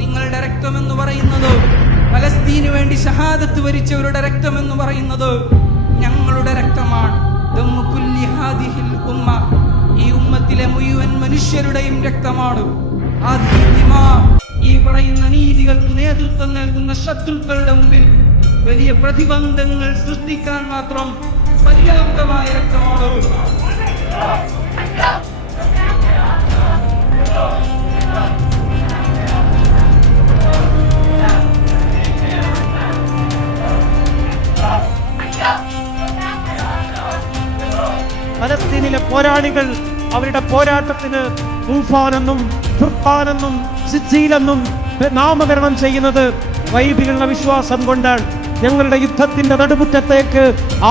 നിങ്ങളുടെ രക്തമെന്ന് പറയുന്നത്, ഫലസ്തീനു വേണ്ടി ഷഹാദത്ത് വരിച്ചവരുടെ രക്തമെന്ന് പറയുന്നത് ഞങ്ങളുടെ രക്തമാണ്. ഈ ഉമ്മത്തിലെ മുഴുവൻ മനുഷ്യരുടെയും രക്തമാണ്. ഈ പറയുന്ന നീതികൾക്ക് നേതൃത്വം നൽകുന്ന ശത്രുക്കളുടെ മുമ്പിൽ വലിയ പ്രതിബന്ധങ്ങൾ സൃഷ്ടിക്കാൻ മാത്രം പര്യാപ്തമായ രക്തമാണ്. ഫലസ്തീനിലെ പോരാളികൾ അവരുടെ പോരാട്ടത്തിന് തൂഫാനെന്നും ഫുർഖാനെന്നും സിജീലെന്നും നാമകരണം ചെയ്യുന്നത് വൈബിലുള്ള വിശ്വാസം കൊണ്ടാണ്. ഞങ്ങളുടെ യുദ്ധത്തിന്റെ നടുമുറ്റത്തേക്ക്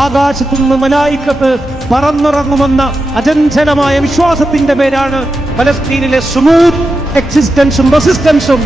ആകാശത്തു നിന്ന് മലായിക്കത്ത് പറന്നിറങ്ങുമെന്ന അചഞ്ചലമായ വിശ്വാസത്തിന്റെ പേരാണ് ഫലസ്തീനിലെ സ്മൂത്ത് എക്സിസ്റ്റൻസും റെസിസ്റ്റൻസും